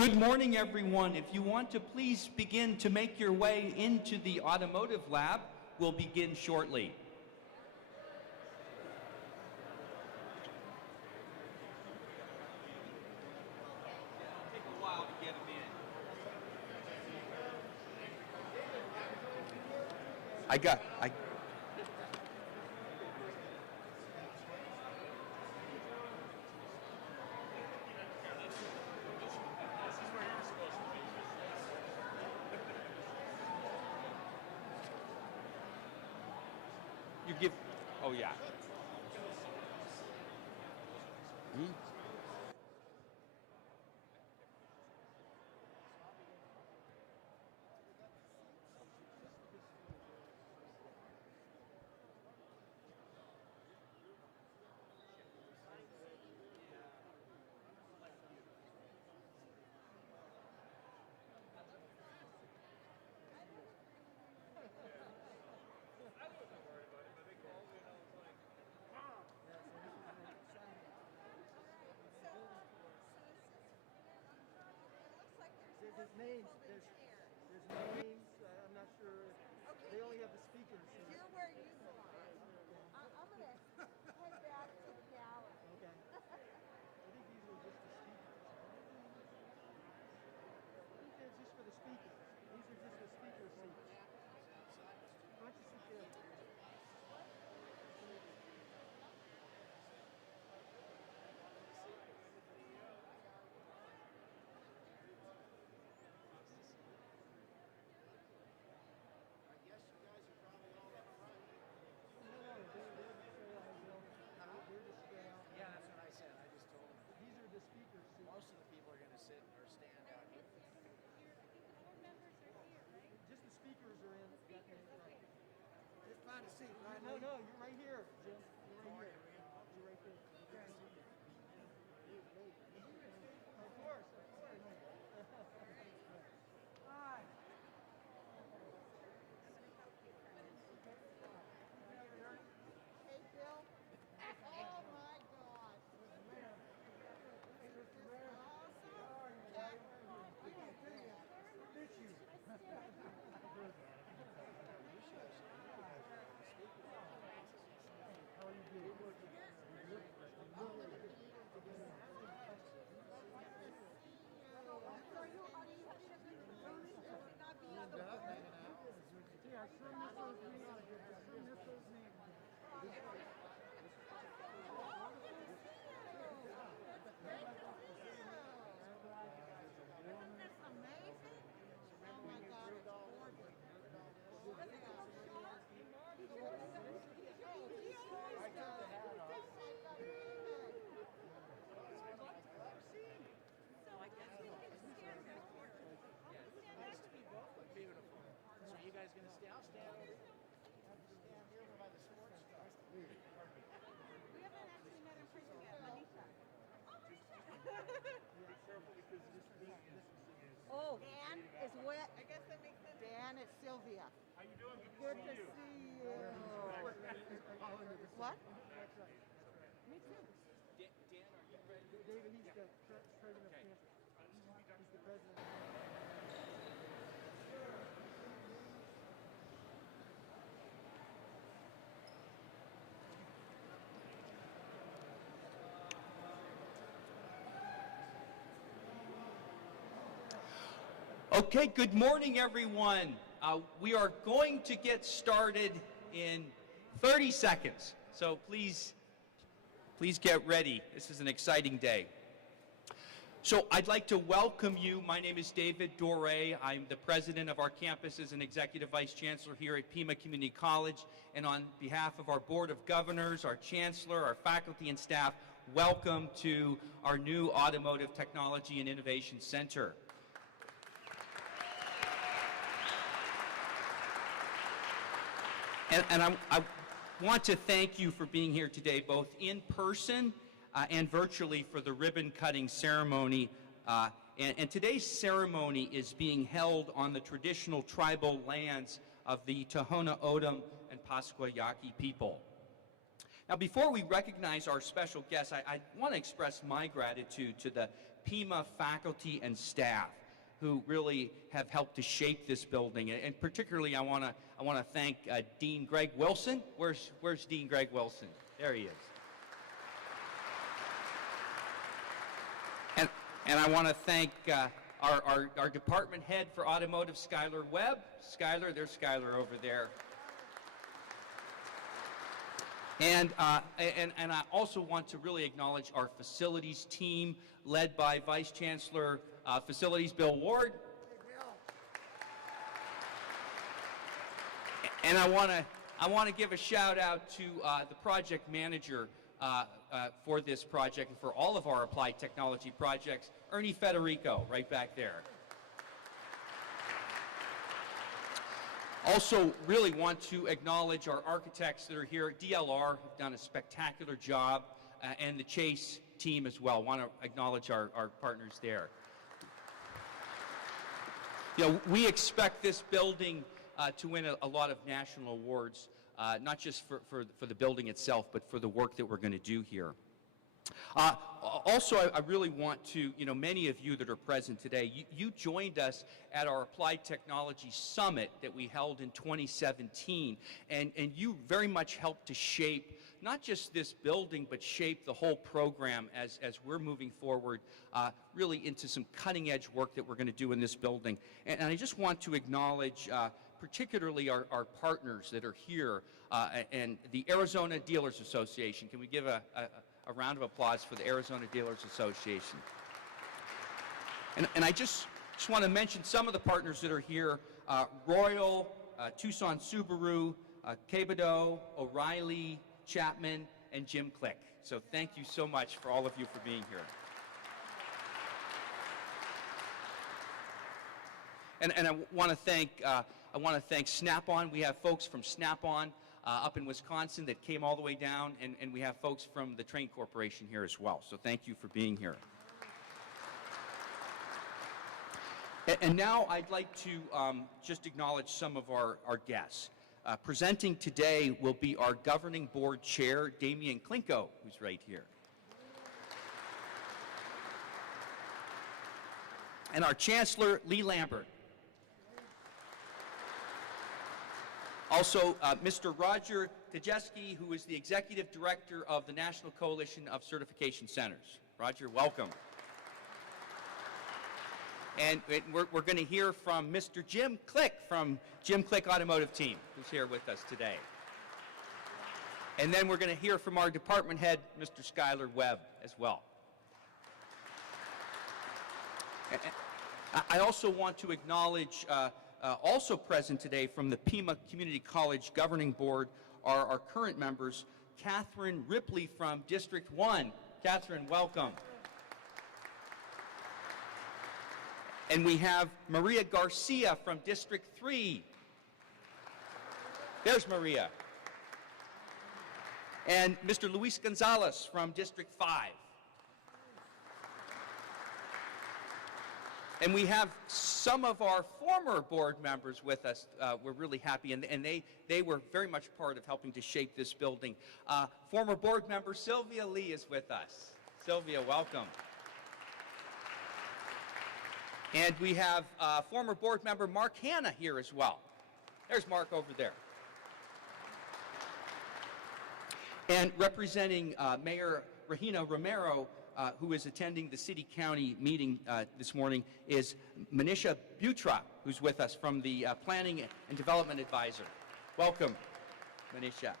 Good morning, everyone. If you want to please begin to make your way into the automotive lab, we'll begin shortly. It'll take a while to get them in. You give, oh yeah. There's names. There's names. I'm not sure. Okay. They only have the speakers. So. You're where you belong. I'm going to head back to the gallery. Okay. I think these are just the speakers. I think they're just for the speakers. These are just the speaker seats. Why don't you sit there? Most of the people are going to sit or stand out here. Board members are here, right? Just the speakers are in. Right. Just find a seat, right? No, you're right here, Jim. You're right here. You're right there. Of course. Hi. Hey, Bill. Oh, my gosh. Beautiful. So you guys going to stay? I'll stand over here. Stand here by the sports car. We haven't actually met in person yet. Manisha. Be careful because this is Oh, Dan is Webb. I guess that makes sense. Dan is Sylvia. How you doing? Good to see you. What? That's right. Me too. Dan, are you ready? David, he's the president of campus. He's the president. Okay, good morning, everyone. We are going to get started in 30 seconds, so please get ready. This is an exciting day. So I'd like to welcome you. My name is David Doré. I'm the president of our campus as an executive vice chancellor here at Pima Community College. And on behalf of our board of governors, our chancellor, our faculty and staff, welcome to our new Automotive Technology and Innovation Center. And I want to thank you for being here today, both in person and virtually, for the ribbon-cutting ceremony. And today's ceremony is being held on the traditional tribal lands of the Tohono O'odham and Pasquayaqui people. Now, before we recognize our special guests, I want to express my gratitude to the Pima faculty and staff who really have helped to shape this building. And particularly, I want to thank Dean Greg Wilson. Where's Dean Greg Wilson? There he is. And I want to thank our department head for automotive, Skylar Webb. Skylar, there's Skylar over there. And I also want to really acknowledge our facilities team, led by Vice Chancellor Facilities Bill Ward. And I want to give a shout out to the project manager for this project and for all of our applied technology projects, Ernie Federico, right back there. Also, really want to acknowledge our architects that are here at DLR, have done a spectacular job, and the Chase team as well. Want to acknowledge our partners there. You know, we expect this building to win a lot of national awards, not just for the building itself, but for the work that we're going to do here. Also, I really want to, you know, many of you that are present today, you joined us at our Applied Technology Summit that we held in 2017, and you very much helped to shape not just this building, but shape the whole program as we're moving forward really into some cutting-edge work that we're going to do in this building. And I just want to acknowledge particularly our partners that are here and the Arizona Dealers Association. Can we give a round of applause for the Arizona Dealers Association? And I just want to mention some of the partners that are here. Royal, Tucson Subaru, Cabado, O'Reilly, Chapman, and Jim Click. So thank you so much for all of you for being here. And I want to thank Snap-on. We have folks from Snap-on up in Wisconsin that came all the way down, and we have folks from the Train Corporation here as well. So thank you for being here. And now I'd like to just acknowledge some of our guests. Presenting today will be our governing board chair, Demion Clinco, who's right here. And our chancellor, Lee Lambert. Also, Mr. Roger Tadajewski, who is the executive director of the National Coalition of Certification Centers. Roger, welcome. And we're going to hear from Mr. Jim Click from Jim Click Automotive Team, who's here with us today. And then we're going to hear from our department head, Mr. Skylar Webb, as well. I also want to acknowledge also present today from the Pima Community College Governing Board are our current members, Catherine Ripley from District 1. Catherine, welcome. And we have Maria Garcia from District 3. There's Maria. And Mr. Luis Gonzalez from District 5. And we have some of our former board members with us. We're really happy, and they were very much part of helping to shape this building. Former board member Sylvia Lee is with us. Sylvia, welcome. And we have former board member Mark Hanna here as well. There's Mark over there. And representing Mayor Regina Romero, who is attending the city-county meeting this morning, is Manisha Bewtra, who's with us from the Planning and Development Advisor. Welcome, Manisha.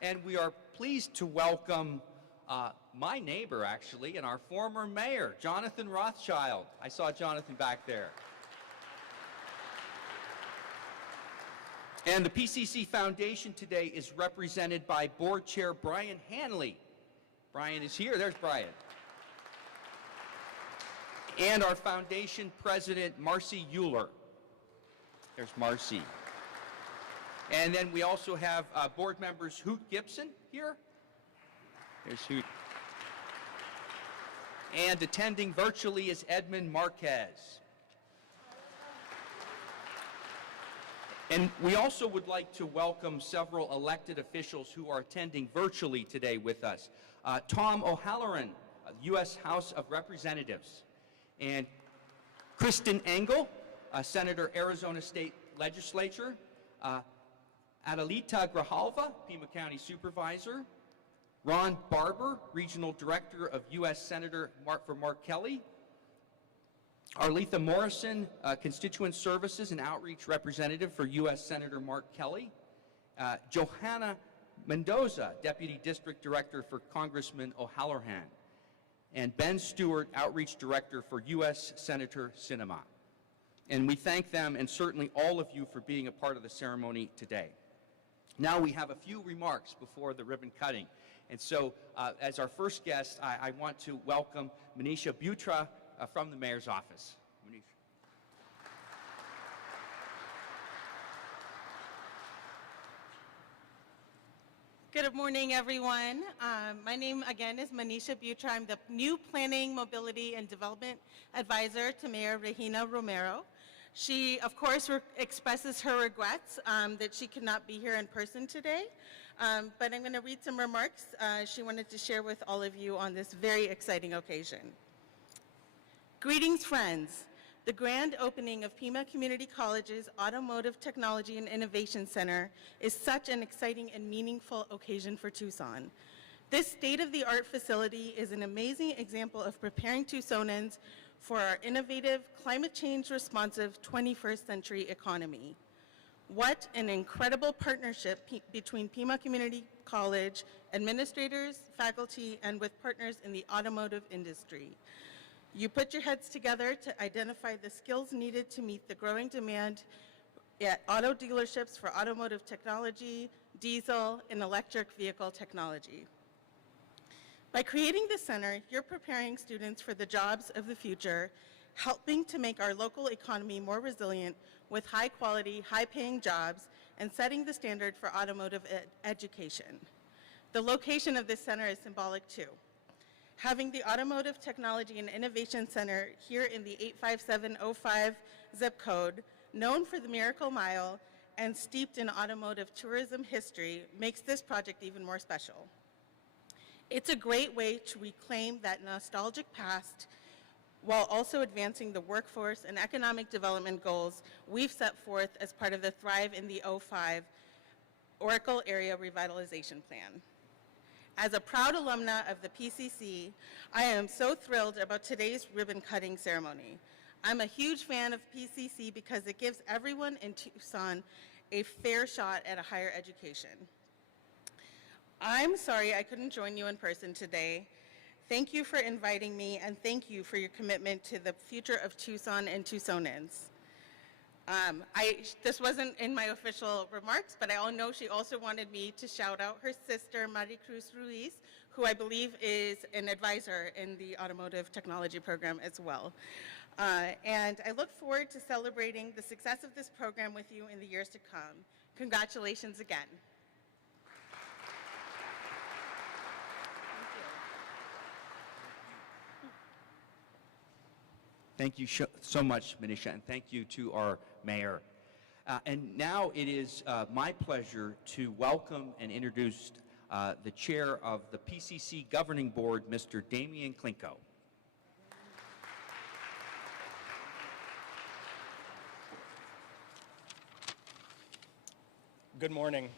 And we are pleased to welcome my neighbor, actually, and our former mayor, Jonathan Rothschild. I saw Jonathan back there. And the PCC Foundation today is represented by Board Chair Brian Hanley. Brian is here. There's Brian. And our foundation president, Marcy Euler. There's Marcy. And then we also have board members Hoot Gibson here. There's Hoot. And attending virtually is Edmund Marquez. And we also would like to welcome several elected officials who are attending virtually today with us. Tom O'Halloran, U.S. House of Representatives. And Kristen Engel, Senator, Arizona State Legislature. Adelita Grijalva, Pima County Supervisor. Ron Barber, Regional Director of U.S. Senator for Mark Kelly. Arletha Morrison, Constituent Services and Outreach Representative for U.S. Senator Mark Kelly. Johanna Mendoza, Deputy District Director for Congressman O'Halloran. And Ben Stewart, Outreach Director for U.S. Senator Sinema. And we thank them and certainly all of you for being a part of the ceremony today. Now we have a few remarks before the ribbon cutting. And so, as our first guest, I want to welcome Manisha Bewtra from the Mayor's Office. Manisha. Good morning, everyone. My name, again, is Manisha Bewtra. I'm the new Planning, Mobility, and Development Advisor to Mayor Regina Romero. She, of course, expresses her regrets that she could not be here in person today. But I'm going to read some remarks she wanted to share with all of you on this very exciting occasion. Greetings, friends. The grand opening of Pima Community College's Automotive Technology and Innovation Center is such an exciting and meaningful occasion for Tucson. This state-of-the-art facility is an amazing example of preparing Tucsonans for our innovative, climate change responsive 21st century economy. What an incredible partnership between Pima Community College administrators, faculty, and with partners in the automotive industry. You put your heads together to identify the skills needed to meet the growing demand at auto dealerships for automotive technology, diesel, and electric vehicle technology. By creating this center, you're preparing students for the jobs of the future, helping to make our local economy more resilient with high-quality, high-paying jobs, and setting the standard for automotive education. The location of this center is symbolic too. Having the Automotive Technology and Innovation Center here in the 85705 zip code, known for the Miracle Mile and steeped in automotive tourism history, makes this project even more special. It's a great way to reclaim that nostalgic past while also advancing the workforce and economic development goals we've set forth as part of the Thrive in the 05 Oracle Area Revitalization Plan. As a proud alumna of the PCC, I am so thrilled about today's ribbon-cutting ceremony. I'm a huge fan of PCC because it gives everyone in Tucson a fair shot at a higher education. I'm sorry I couldn't join you in person today. Thank you for inviting me, and thank you for your commitment to the future of Tucson and Tucsonans. This wasn't in my official remarks, but I know she also wanted me to shout out her sister, Maricruz Ruiz, who I believe is an advisor in the Automotive Technology Program as well. And I look forward to celebrating the success of this program with you in the years to come. Congratulations again. Thank you so much, Manisha, and thank you to our mayor. And now it is my pleasure to welcome and introduce the chair of the PCC Governing Board, Mr. Demion Clinco. Good morning.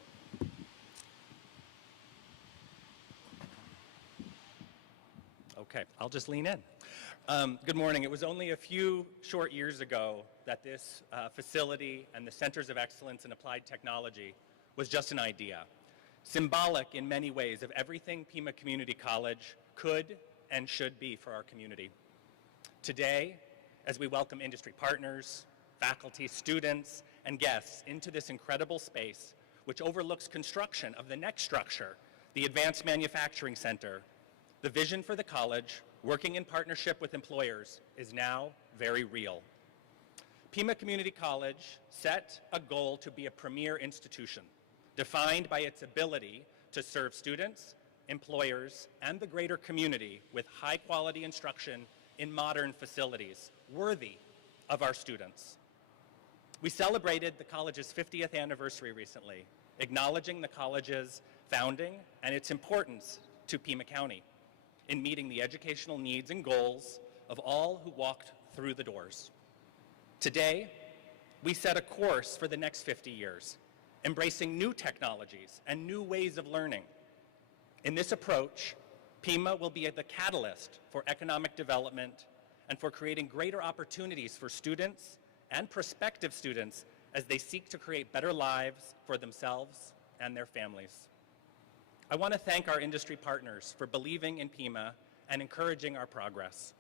Okay, I'll just lean in. Good morning. It was only a few short years ago that this facility and the Centers of Excellence in Applied Technology was just an idea, symbolic in many ways of everything Pima Community College could and should be for our community. Today, as we welcome industry partners, faculty, students, and guests into this incredible space, which overlooks construction of the next structure, the Advanced Manufacturing Center, the vision for the college, working in partnership with employers, is now very real. Pima Community College set a goal to be a premier institution, defined by its ability to serve students, employers, and the greater community with high-quality instruction in modern facilities, worthy of our students. We celebrated the college's 50th anniversary recently, acknowledging the college's founding and its importance to Pima County. in meeting the educational needs and goals of all who walked through the doors. Today, we set a course for the next 50 years, embracing new technologies and new ways of learning. In this approach, Pima will be the catalyst for economic development and for creating greater opportunities for students and prospective students as they seek to create better lives for themselves and their families. I want to thank our industry partners for believing in Pima and encouraging our progress.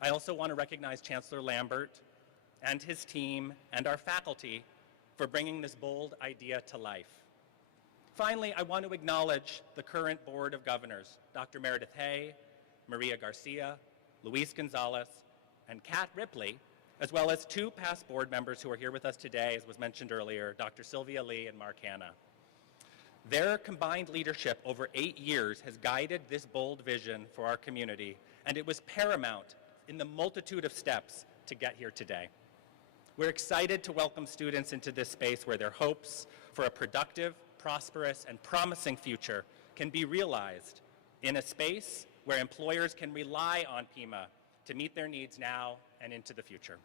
I also want to recognize Chancellor Lambert and his team and our faculty for bringing this bold idea to life. Finally, I want to acknowledge the current Board of Governors, Dr. Meredith Hay, Maria Garcia, Luis Gonzalez, and Kat Ripley, as well as two past board members who are here with us today, as was mentioned earlier, Dr. Sylvia Lee and Mark Hanna. Their combined leadership over 8 years has guided this bold vision for our community, and it was paramount in the multitude of steps to get here today. We're excited to welcome students into this space where their hopes for a productive, prosperous, and promising future can be realized in a space where employers can rely on Pima to meet their needs now and into the future.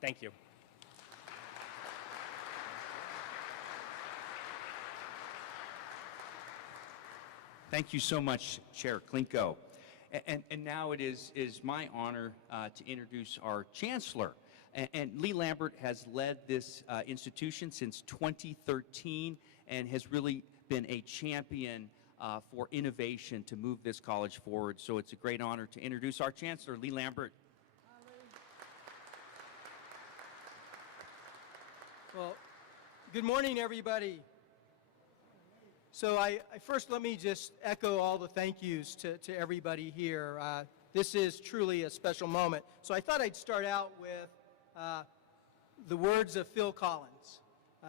Thank you. Thank you so much, Chair Clinco. And now it is my honor to introduce our Chancellor. And Lee Lambert has led this institution since 2013 and has really been a champion for innovation to move this college forward. So it's a great honor to introduce our Chancellor, Lee Lambert. Well, good morning, everybody. So first let me just echo all the thank yous to everybody here. This is truly a special moment. So I thought I'd start out with the words of Phil Collins.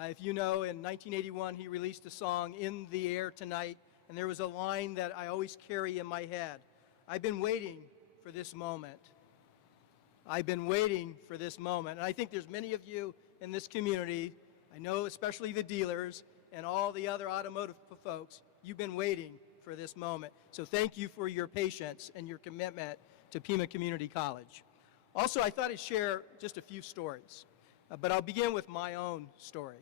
If you know, in 1981, he released a song, In the Air Tonight, and there was a line that I always carry in my head. I've been waiting for this moment. I've been waiting for this moment. And I think there's many of you in this community, I know especially the dealers and all the other automotive folks, you've been waiting for this moment. So thank you for your patience and your commitment to Pima Community College. Also, I thought I'd share just a few stories, but I'll begin with my own story.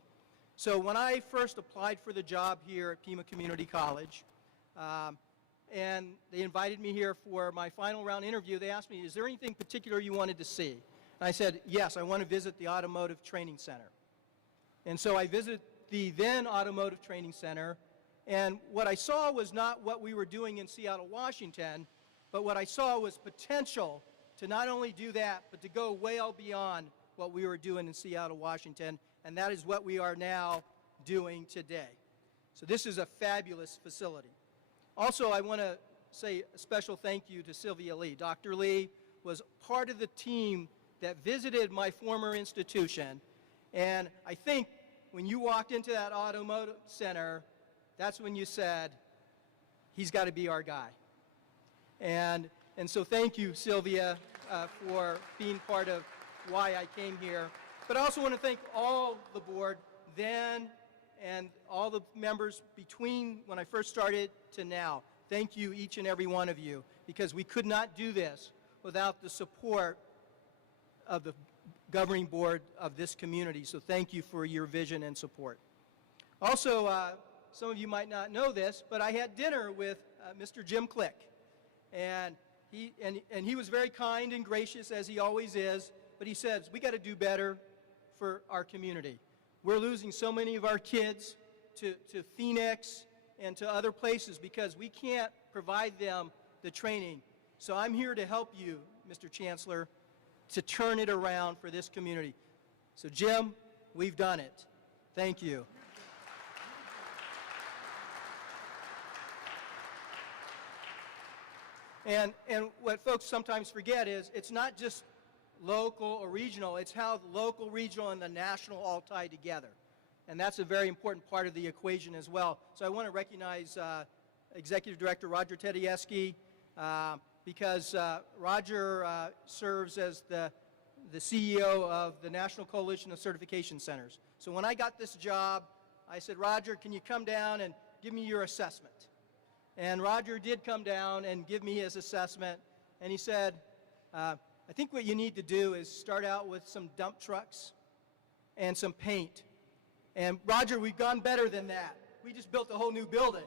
So when I first applied for the job here at Pima Community College, and they invited me here for my final round interview, they asked me, is there anything particular you wanted to see? And I said, yes, I want to visit the Automotive Training Center. And so I visited the then Automotive Training Center, and what I saw was not what we were doing in Seattle, Washington, but what I saw was potential to not only do that, but to go well beyond what we were doing in Seattle, Washington, and that is what we are now doing today. So this is a fabulous facility. Also, I want to say a special thank you to Sylvia Lee. Dr. Lee was part of the team that visited my former institution, and I think when you walked into that automotive center, that's when you said, he's got to be our guy. And so thank you, Sylvia, for being part of why I came here. But I also want to thank all the board then and all the members between when I first started to now. Thank you, each and every one of you, because we could not do this without the support of the governing board of this community. So thank you for your vision and support. Also, some of you might not know this, but I had dinner with Mr. Jim Click. And he was very kind and gracious, as he always is, but he says, we got to do better for our community. We're losing so many of our kids to Phoenix and to other places because we can't provide them the training. So I'm here to help you, Mr. Chancellor, to turn it around for this community. So Jim, we've done it. Thank you. And what folks sometimes forget is it's not just local or regional, it's how the local, regional, and the national all tie together. And that's a very important part of the equation as well. So I want to recognize Executive Director Roger Tadajewski, because Roger serves as the CEO of the National Coalition of Certification Centers. So when I got this job, I said, Roger, can you come down and give me your assessment? And Roger did come down and give me his assessment, and he said, I think what you need to do is start out with some dump trucks and some paint. And Roger, we've gone better than that. We just built a whole new building.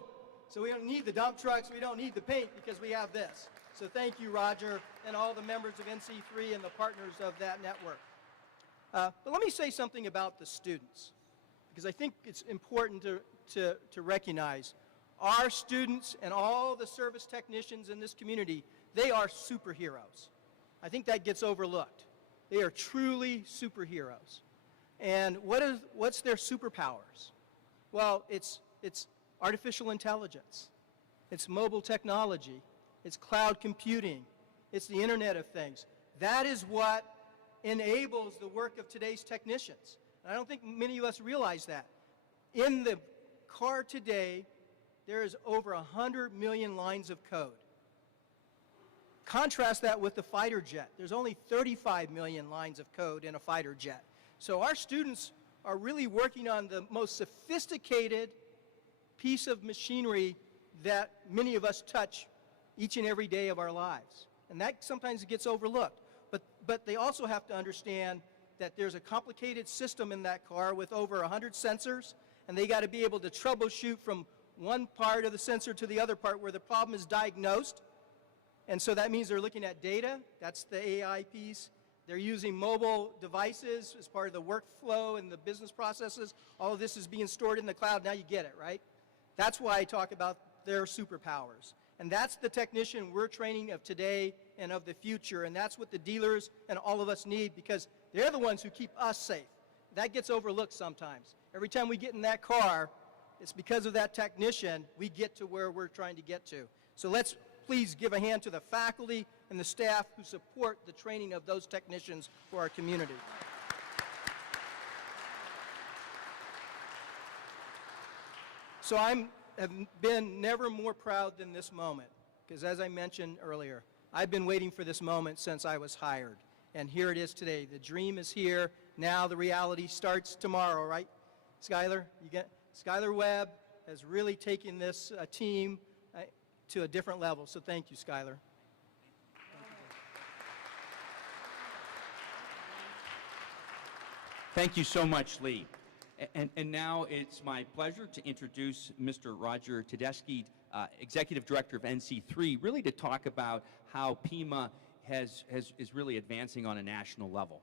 So we don't need the dump trucks, we don't need the paint, because we have this. So thank you, Roger, and all the members of NC3 and the partners of that network. But let me say something about the students, because I think it's important to recognize our students and all the service technicians in this community, they are superheroes. I think that gets overlooked. They are truly superheroes. And what's their superpowers? Well, it's artificial intelligence, it's mobile technology, it's cloud computing, it's the Internet of Things. That is what enables the work of today's technicians. And I don't think many of us realize that. In the car today, there is over 100 million lines of code. Contrast that with the fighter jet. There's only 35 million lines of code in a fighter jet. So our students are really working on the most sophisticated piece of machinery that many of us touch each and every day of our lives. And that sometimes gets overlooked. But they also have to understand that there's a complicated system in that car with over 100 sensors, and they got to be able to troubleshoot from one part of the sensor to the other part where the problem is diagnosed. And so that means they're looking at data. That's the AI piece. They're using mobile devices as part of the workflow and the business processes. All of this is being stored in the cloud. Now you get it, right? That's why I talk about their superpowers. And that's the technician we're training of today and of the future. And that's what the dealers and all of us need, because they're the ones who keep us safe. That gets overlooked sometimes. Every time we get in that car, it's because of that technician we get to where we're trying to get to. So let's please give a hand to the faculty and the staff who support the training of those technicians for our community. So have been never more proud than this moment, because as I mentioned earlier, I've been waiting for this moment since I was hired. And here it is today. The dream is here. Now the reality starts tomorrow, right? Skylar, Skylar Webb has really taken this team to a different level. So thank you, Skylar. Thank you so much, Lee. And now it's my pleasure to introduce Mr. Roger Tadajewski, Executive Director of NC3, really to talk about how Pima is really advancing on a national level.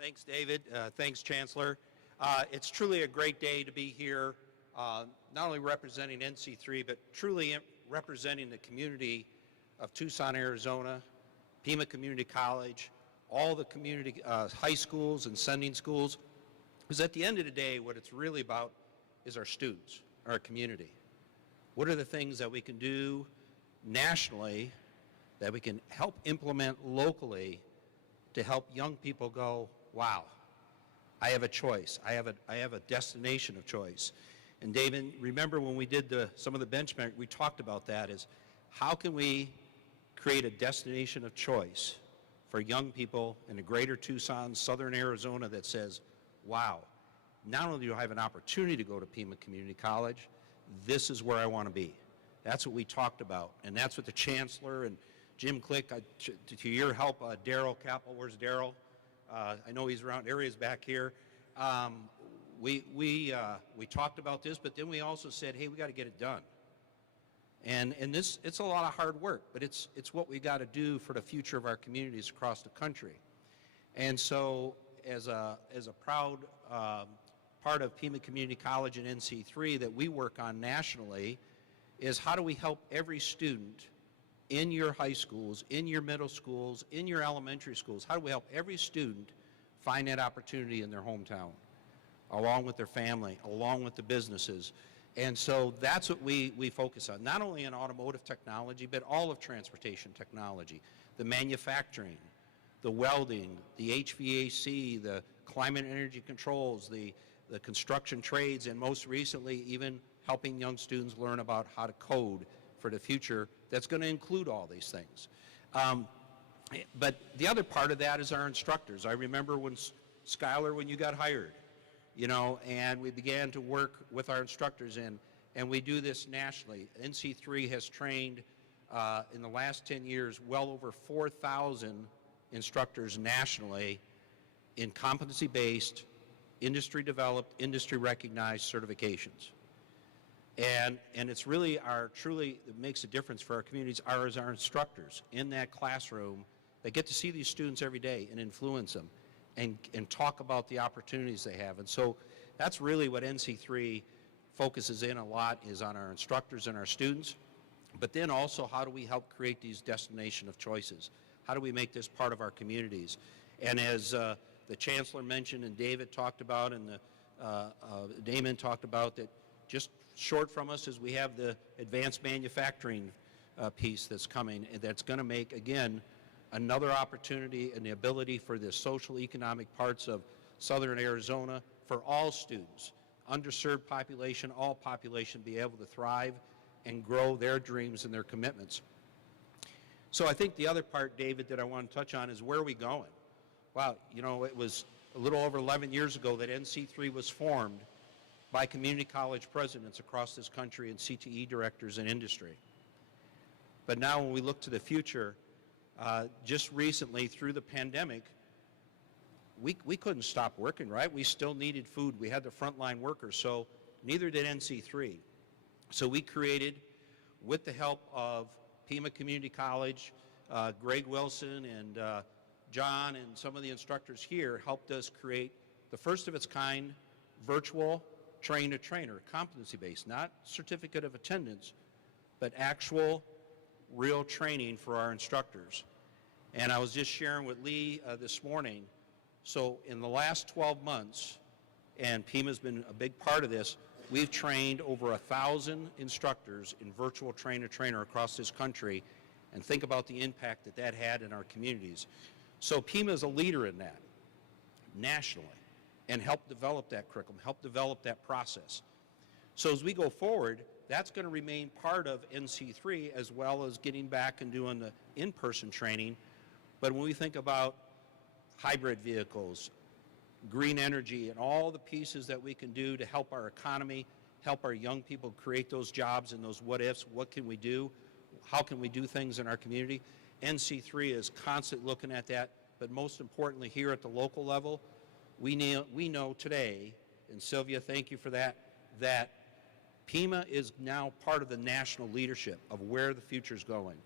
Thanks, David. Thanks, Chancellor. It's truly a great day to be here, not only representing NC3, but truly representing the community of Tucson, Arizona, Pima Community College, all the community high schools and sending schools. Because at the end of the day, what it's really about is our students, our community. What are the things that we can do nationally that we can help implement locally to help young people go, wow, I have a choice. I have a destination of choice. And David, remember when we did some of the benchmark, we talked about that, is how can we create a destination of choice for young people in the greater Tucson, southern Arizona that says, wow, not only do I have an opportunity to go to Pima Community College, this is where I want to be. That's what we talked about. And that's what the Chancellor and Jim Click, to your help, Daryl Capel, where's Daryl? I know he's around areas back here. We talked about this, but then we also said, hey, we got to get it done. And this, it's a lot of hard work, but it's what we got to do for the future of our communities across the country. And so, as a proud part of Pima Community College and NC3 that we work on nationally, is how do we help every student in your high schools, in your middle schools, in your elementary schools, how do we help every student find that opportunity in their hometown, along with their family, along with the businesses. And so that's what we focus on, not only in automotive technology, but all of transportation technology, the manufacturing, the welding, the HVAC, the climate and energy controls, the construction trades, and most recently even helping young students learn about how to code for the future that's going to include all these things. But the other part of that is our instructors. I remember when Skylar, when you got hired, you know, and we began to work with our instructors, and we do this nationally. NC3 has trained in the last 10 years well over 4,000 instructors nationally in competency-based, industry-developed, industry-recognized certifications. And it's really truly that makes a difference for our communities are our instructors in that classroom that get to see these students every day and influence them and talk about the opportunities they have. And so that's really what NC3 focuses in a lot, is on our instructors and our students, but then also how do we help create these destination of choices? How do we make this part of our communities? And as the Chancellor mentioned and David talked about and Demion talked about, that just short from us is we have the advanced manufacturing piece that's coming, and that's going to make, again, another opportunity and the ability for the social economic parts of southern Arizona for all students, underserved population, all population, be able to thrive and grow their dreams and their commitments. So I think the other part, David, that I want to touch on is where are we going? Wow, you know, it was a little over 11 years ago that NC3 was formed by community college presidents across this country and CTE directors in industry. But now when we look to the future, just recently through the pandemic, we couldn't stop working, right? We still needed food. We had the frontline workers, so neither did NC3. So we created, with the help of Pima Community College, Greg Wilson and John and some of the instructors here helped us create the first of its kind virtual train-to-trainer, competency-based, not certificate of attendance, but actual real training for our instructors. And I was just sharing with Lee this morning, so in the last 12 months, and Pima's been a big part of this, we've trained over 1,000 instructors in virtual train-to-trainer across this country, and think about the impact that that had in our communities. So Pima is a leader in that, nationally, and helped develop that curriculum, help develop that process. So as we go forward, that's going to remain part of NC3, as well as getting back and doing the in-person training. But when we think about hybrid vehicles, green energy, and all the pieces that we can do to help our economy, help our young people create those jobs and those what-ifs, what can we do, how can we do things in our community, NC3 is constantly looking at that. But most importantly, here at the local level, we know today, and Sylvia, thank you for that, that Pima is now part of the national leadership of where the future is going.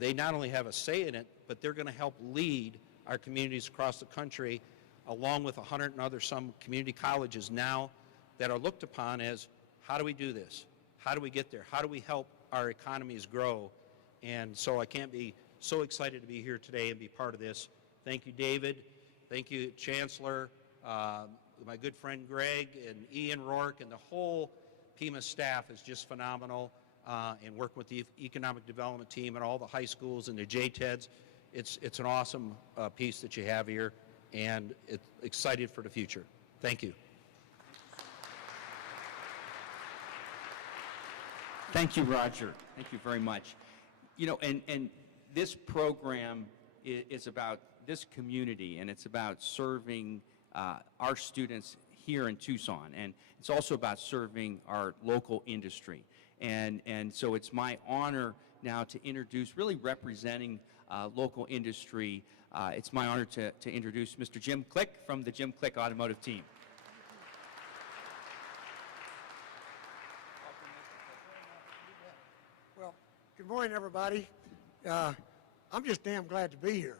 They not only have a say in it, but they're going to help lead our communities across the country, along with 100 and other some community colleges now that are looked upon as, how do we do this? How do we get there? How do we help our economies grow? And so I can't be so excited to be here today and be part of this. Thank you, David. Thank you, Chancellor, my good friend Greg and Ian Rourke, and the whole Pima staff is just phenomenal, and working with the economic development team and all the high schools and the JTEDs. It's an awesome piece that you have here, and it's excited for the future. Thank you. Thank you, Roger. Thank you very much. You know, and this program is about this community, and it's about serving our students here in Tucson, and it's also about serving our local industry. And so it's my honor now to introduce, really representing local industry, it's my honor to introduce Mr. Jim Click from the Jim Click Automotive team. Well, good morning, everybody. I'm just damn glad to be here.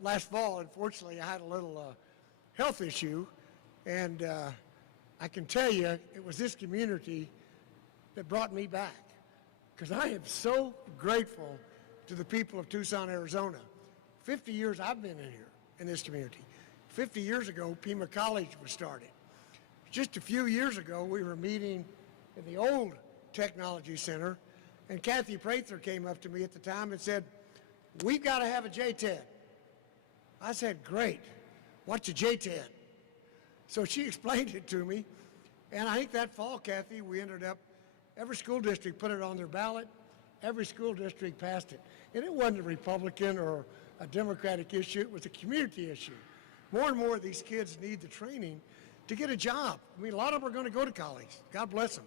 Last fall, unfortunately, I had a little health issue, and I can tell you it was this community that brought me back, because I am so grateful to the people of Tucson, Arizona. 50 years I've been in here, in this community. 50 years ago, Pima College was started. Just a few years ago, we were meeting in the old Technology Center, and Kathy Prather came up to me at the time and said, "We've got to have a JTED." I said, "Great. What's a JTED?" So she explained it to me, and I think that fall, Kathy, we ended up, every school district put it on their ballot, every school district passed it. And it wasn't a Republican or a Democratic issue, it was a community issue. More and more of these kids need the training to get a job. I mean, a lot of them are going to go to college. God bless them.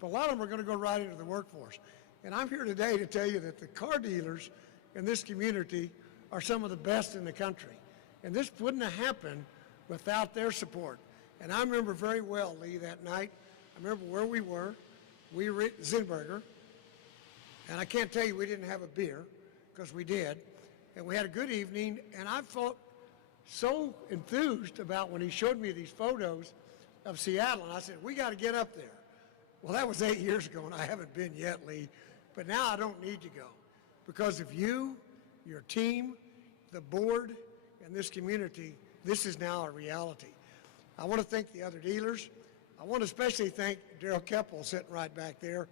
But a lot of them are going to go right into the workforce. And I'm here today to tell you that the car dealers in this community are some of the best in the country. And this wouldn't have happened without their support. And I remember very well, Lee, that night. I remember where we were. We were at Zinberger. And I can't tell you we didn't have a beer, because we did. And we had a good evening. And I felt so enthused about when he showed me these photos of Seattle. And I said, we got to get up there. Well, that was 8 years ago, and I haven't been yet, Lee. But now I don't need to go. Because of you, your team, the board, and this community, this is now a reality. I want to thank the other dealers. I want to especially thank Daryl Keppel sitting right back there.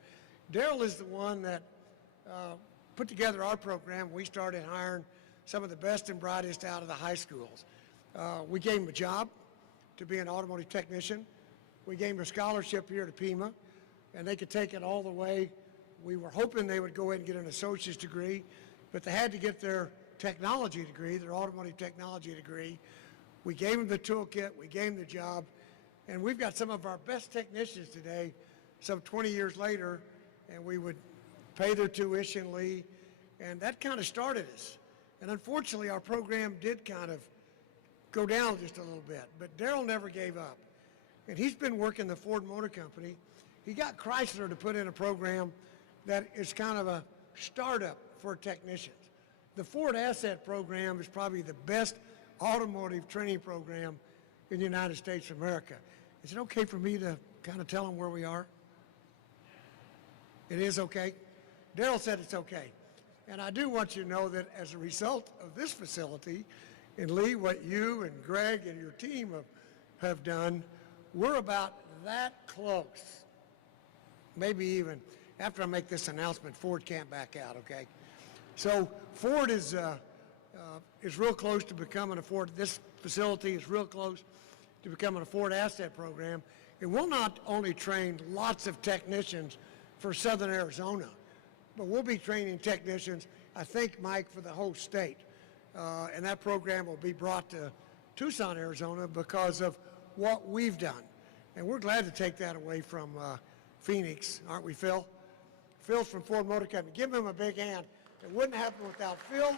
Daryl is the one that put together our program. We started hiring some of the best and brightest out of the high schools. We gave him a job to be an automotive technician. We gave him a scholarship here to Pima, and they could take it all the way. We were hoping they would go ahead and get an associate's degree, but they had to get their technology degree, their automotive technology degree. We gave them the toolkit, we gave them the job, and we've got some of our best technicians today, some 20 years later, and we would pay their tuition, Lee, and that kind of started us. And unfortunately, our program did kind of go down just a little bit, but Daryl never gave up. And he's been working the Ford Motor Company. He got Chrysler to put in a program that is kind of a startup for technicians. The Ford Asset Program is probably the best automotive training program in the United States of America. Is it okay for me to kind of tell them where we are? It is okay? Daryl said it's okay. And I do want you to know that as a result of this facility, and Lee, what you and Greg and your team have done, we're about that close. Maybe even, after I make this announcement, Ford can't back out, okay? So Ford is real close to becoming a Ford. This facility is real close to becoming a Ford Asset Program. And we'll not only train lots of technicians for Southern Arizona, but we'll be training technicians, I think, Mike, for the whole state. And that program will be brought to Tucson, Arizona because of what we've done. And we're glad to take that away from Phoenix, aren't we, Phil? Phil's from Ford Motor Company. Give him a big hand. It wouldn't happen without Phil.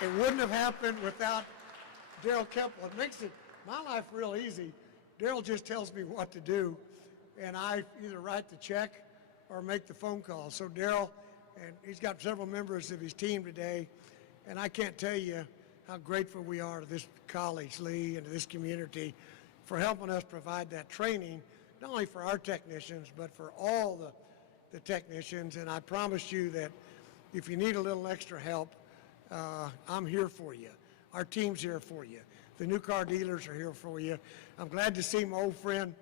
It wouldn't have happened without Daryl Keppel. It makes my life real easy. Daryl just tells me what to do, and I either write the check or make the phone call. So Daryl, and he's got several members of his team today, and I can't tell you how grateful we are to this college, Lee, and to this community for helping us provide that training, not only for our technicians, but for all the technicians. And I promise you that if you need a little extra help, I'm here for you. Our team's here for you. The new car dealers are here for you. I'm glad to see my old friend,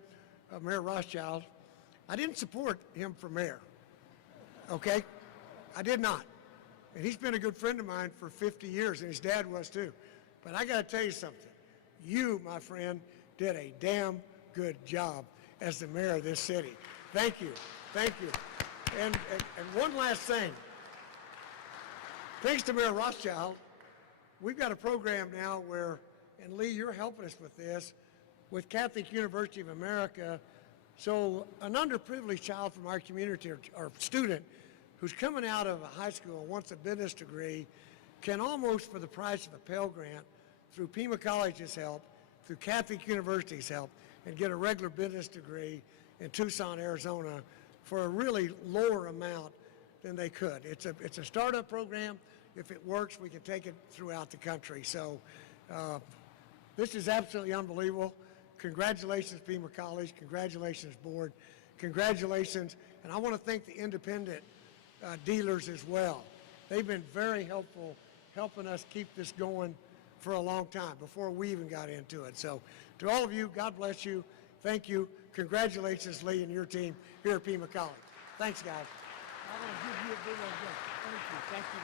Mayor Rothschild. I didn't support him for mayor, okay? I did not. And he's been a good friend of mine for 50 years, and his dad was too. But I got to tell you something. You, my friend, did a damn good job as the mayor of this city. Thank you. Thank you. And one last thing. Thanks to Mayor Rothschild, we've got a program now where, and Lee, you're helping us with this, with Catholic University of America. So an underprivileged child from our community or student who's coming out of a high school and wants a business degree can almost, for the price of a Pell Grant, through Pima College's help, through Catholic University's help, and get a regular business degree in Tucson, Arizona for a really lower amount than they could. It's a startup program. If it works, we can take it throughout the country. So this is absolutely unbelievable. Congratulations, Pima College. Congratulations, board. Congratulations. And I want to thank the independent dealers as well. They've been very helpful helping us keep this going for a long time before we even got into it. So to all of you, God bless you. Thank you. Congratulations, Lee, and your team here at Pima College. Thanks, guys. I want to give you a big old gift. Thank you. Thank you.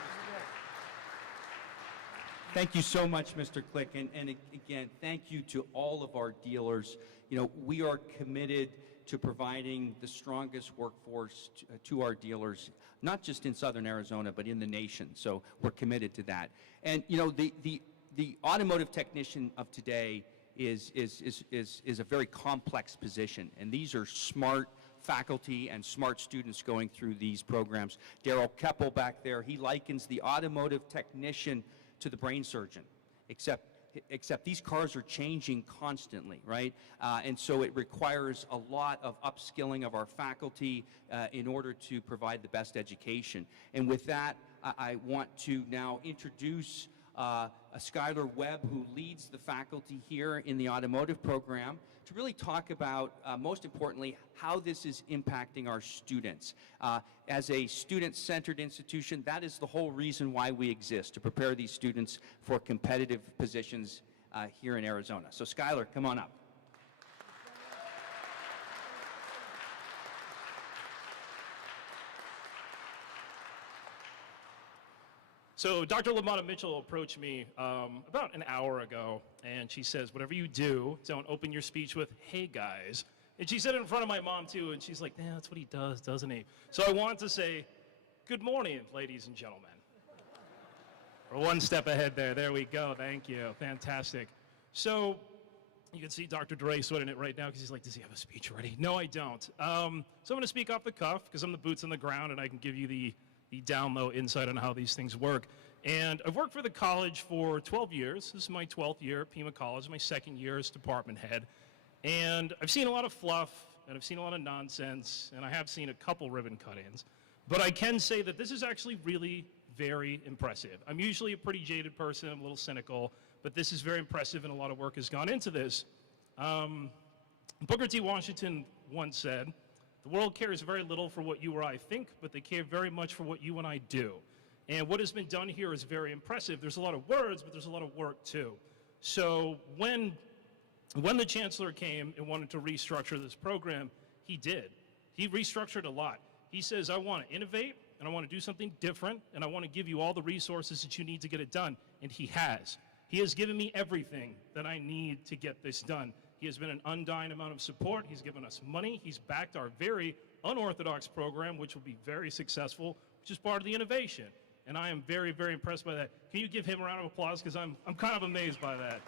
Thank you so much, Mr. Click, and again, thank you to all of our dealers. You know, we are committed to providing the strongest workforce to our dealers, not just in Southern Arizona, but in the nation. So we're committed to that. And you know, the automotive technician of today is a very complex position. And these are smart faculty and smart students going through these programs. Daryl Keppel back there, he likens the automotive technician to the brain surgeon, except these cars are changing constantly, right? And so it requires a lot of upskilling of our faculty in order to provide the best education. And with that, I want to now introduce Skylar Webb, who leads the faculty here in the automotive program, to really talk about, most importantly, how this is impacting our students. As a student-centered institution, that is the whole reason why we exist, to prepare these students for competitive positions here in Arizona. So Skylar, come on up. So Dr. LaMotta Mitchell approached me about an hour ago, and she says, whatever you do, don't open your speech with, hey guys. And she said it in front of my mom too, and she's like, yeah, that's what he does, doesn't he? So I want to say, good morning, ladies and gentlemen. We're one step ahead there. There we go. Thank you. Fantastic. So you can see Dr. Doré sweating it right now because he's like, does he have a speech ready? No, I don't. So I'm going to speak off the cuff because I'm the boots on the ground, and I can give you the down low insight on how these things work. And I've worked for the college for 12 years. This is my 12th year at Pima College, my second year as department head. And I've seen a lot of fluff, and I've seen a lot of nonsense, and I have seen a couple ribbon cut-ins. But I can say that this is actually really very impressive. I'm usually a pretty jaded person, I'm a little cynical, but this is very impressive, and a lot of work has gone into this. Booker T. Washington once said, the world cares very little for what you or I think, but they care very much for what you and I do. And what has been done here is very impressive. There's a lot of words, but there's a lot of work too. So when the chancellor came and wanted to restructure this program, he did. He restructured a lot. He says, I want to innovate, and I want to do something different, and I want to give you all the resources that you need to get it done. And he has. He has given me everything that I need to get this done. He has been an undying amount of support. He's given us money. He's backed our very unorthodox program, which will be very successful, which is part of the innovation. And I am very, very impressed by that. Can you give him a round of applause? Because I'm kind of amazed by that.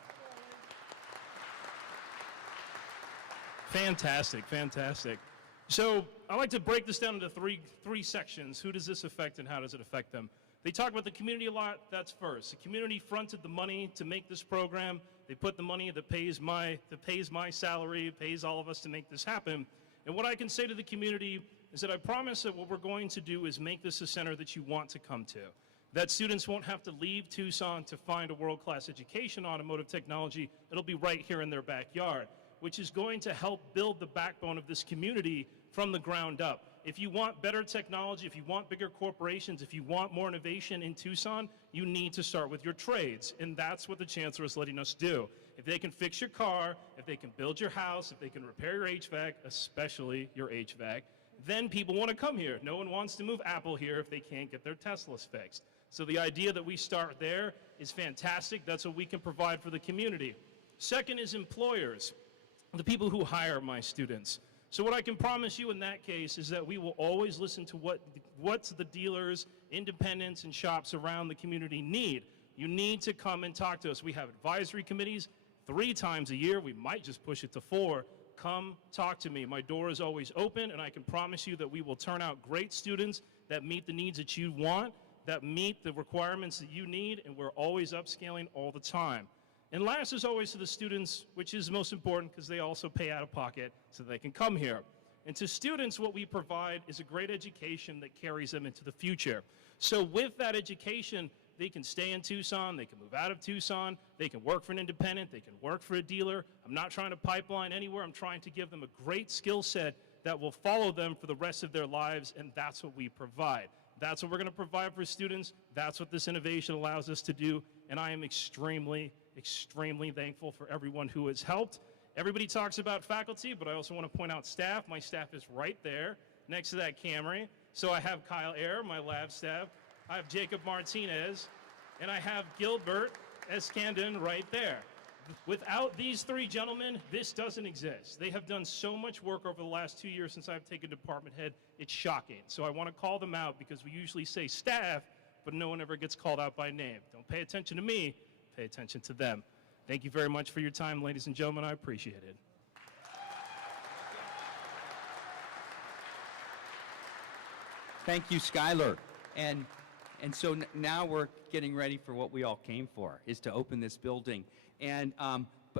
Fantastic, fantastic. So I like to break this down into three sections. Who does this affect and how does it affect them? They talk about the community a lot. That's first. The community fronted the money to make this program. They put the money that pays my salary, pays all of us to make this happen. And what I can say to the community is that I promise that what we're going to do is make this a center that you want to come to. That students won't have to leave Tucson to find a world-class education in automotive technology. It'll be right here in their backyard, which is going to help build the backbone of this community from the ground up. If you want better technology, if you want bigger corporations, if you want more innovation in Tucson, you need to start with your trades. And that's what the chancellor is letting us do. If they can fix your car, if they can build your house, if they can repair your HVAC, especially your HVAC, then people want to come here. No one wants to move Apple here if they can't get their Teslas fixed. So the idea that we start there is fantastic. That's what we can provide for the community. Second is employers, the people who hire my students. So what I can promise you in that case is that we will always listen to what the dealers, independents, and shops around the community need. You need to come and talk to us. We have advisory committees 3 times a year. We might just push it to 4. Come talk to me. My door is always open, and I can promise you that we will turn out great students that meet the needs that you want, that meet the requirements that you need, and we're always upscaling all the time. And last is always to the students, which is most important because they also pay out of pocket so they can come here. And to students, what we provide is a great education that carries them into the future. So with that education, they can stay in Tucson, they can move out of Tucson, they can work for an independent, they can work for a dealer. I'm not trying to pipeline anywhere. I'm trying to give them a great skill set that will follow them for the rest of their lives, and that's what we provide. That's what we're going to provide for students. That's what this innovation allows us to do, and I am extremely thankful for everyone who has helped. Everybody talks about faculty, but I also want to point out staff. My staff is right there next to that Camry. So I have Kyle Ayer, my lab staff. I have Jacob Martinez, and I have Gilbert Escandon right there. Without these 3 gentlemen, this doesn't exist. They have done so much work over the last 2 years since I've taken department head. It's shocking. So I want to call them out because we usually say staff, but no one ever gets called out by name. Don't pay attention to me, pay attention to them. Thank you very much for your time, ladies and gentlemen. I appreciate it. Thank you, Skylar. And so now we're getting ready for what we all came for, is to open this building. And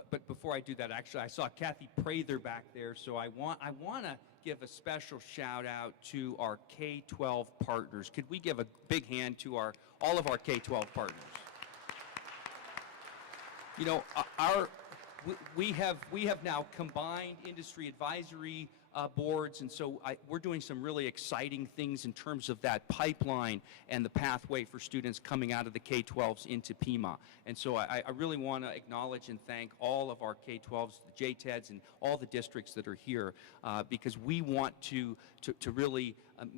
but before I do that, actually, I saw Kathy Prather back there, so I want to give a special shout out to our K-12 partners. Could we give a big hand to all of our K-12 partners? You know, we have now combined industry advisory boards, and so we're doing some really exciting things in terms of that pipeline and the pathway for students coming out of the K-12s into Pima. And so I really want to acknowledge and thank all of our K-12s, the JTEDs, and all the districts that are here because we want to really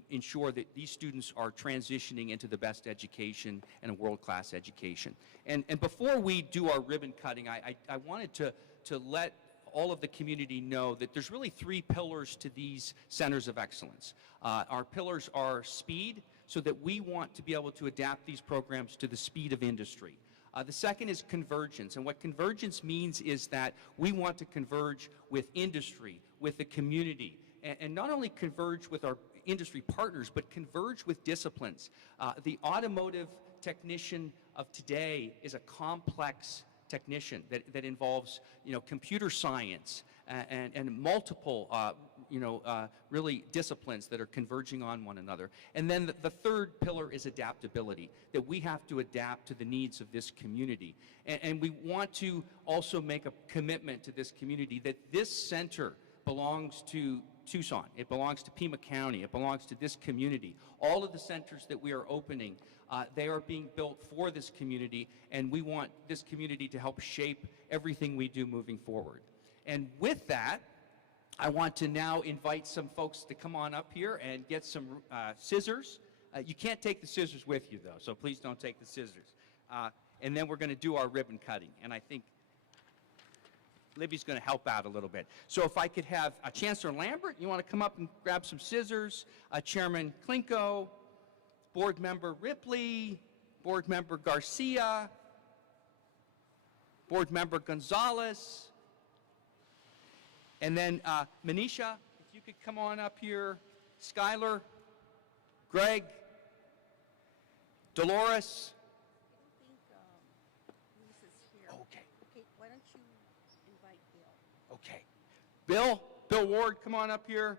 ensure that these students are transitioning into the best education and a world-class education. And before we do our ribbon cutting, I wanted to let all of the community know that there's really three pillars to these centers of excellence. Our pillars are speed, so that we want to be able to adapt these programs to the speed of industry. The second is convergence, and what convergence means is that we want to converge with industry, with the community, and not only converge with our industry partners, but converge with disciplines. The automotive technician of today is a complex technician that involves, computer science and multiple, really disciplines that are converging on one another. And then the third pillar is adaptability, that we have to adapt to the needs of this community. And we want to also make a commitment to this community that this center belongs to Tucson. It belongs to Pima County. It belongs to this community. All of the centers that we are opening, they are being built for this community, and we want this community to help shape everything we do moving forward. And with that, I want to now invite some folks to come on up here and get some scissors. You can't take the scissors with you, though, so please don't take the scissors. And then we're going to do our ribbon cutting, and I think Libby's going to help out a little bit. So if I could have Chancellor Lambert, you want to come up and grab some scissors, Chairman Clinco, Board Member Ripley, Board Member Garcia, Board Member Gonzalez, and then Manisha, if you could come on up here, Skylar, Greg, Dolores. I think Lisa's here. Okay. Okay, why don't you invite Bill? Okay. Bill Ward, come on up here.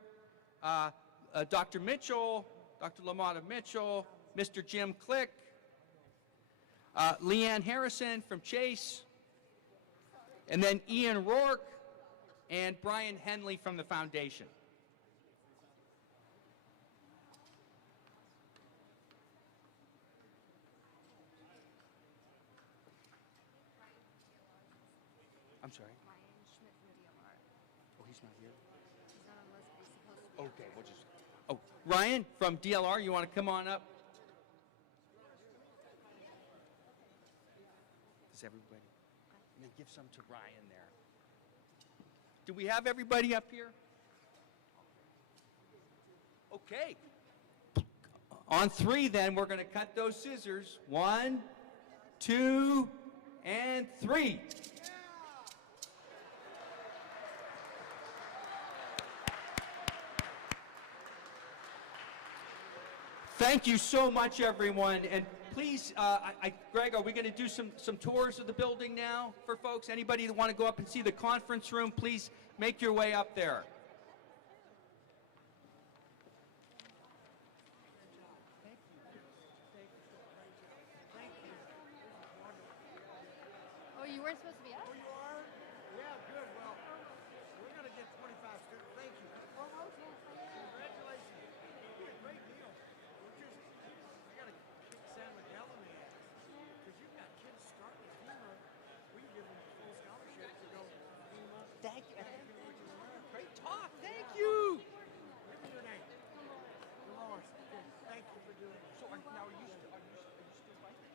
Dr. Mitchell, Dr. LaMotta Mitchell, Mr. Jim Click, Leanne Harrison from Chase, and then Ian Rourke and Brian Henley from the foundation. I'm sorry? Ryan Schmidt from DLR. Oh, he's not here? He's not on the list, but he's supposed to be. Okay, we'll just... Oh, Ryan from DLR, you want to come on up? Does everybody? And then give some to Ryan there. Do we have everybody up here? Okay. On three, then, we're going to cut those scissors. 1, 2, and 3. Thank you so much, everyone. And please, Greg, are we going to do some tours of the building now for folks? Anybody that want to go up and see the conference room, please make your way up there. Oh, you weren't supposed to be up? Oh, you are? Yeah, good. Well, we're going to get 25 students. Thank you. Congratulations. Great deal. I got to kick San Miguel in the ass. Because you've got kids starting at Pima. We give them full scholarships to go to Pima. Thank you. Which is rare. Great talk. Thank you. Give me your name. Dolores. Good. Thank you for doing it. So now are you still fighting?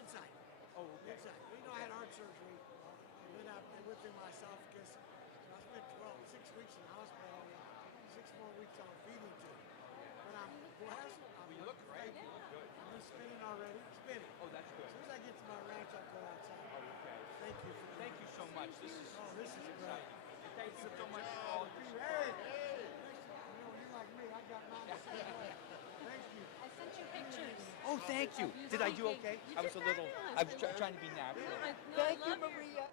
Inside. Oh, okay. Inside. You know, I had heart surgery. I went out there with him myself because I spent 6 weeks in the hospital. 6 more weeks on a feeding tube. But I'm blessed. You look great. I'm spinning already. Spinning. Oh, that's good. As soon as I get to my ranch, I'll go outside. Okay. Thank you so much. This is This is great. exciting. Thank you so much for all your support. Hey, you know, you're like me. I got mine the same way. Thank you. I sent you pictures. Oh, thank you. Did I do okay? I was a little, I was trying to be natural. Thank you, Maria.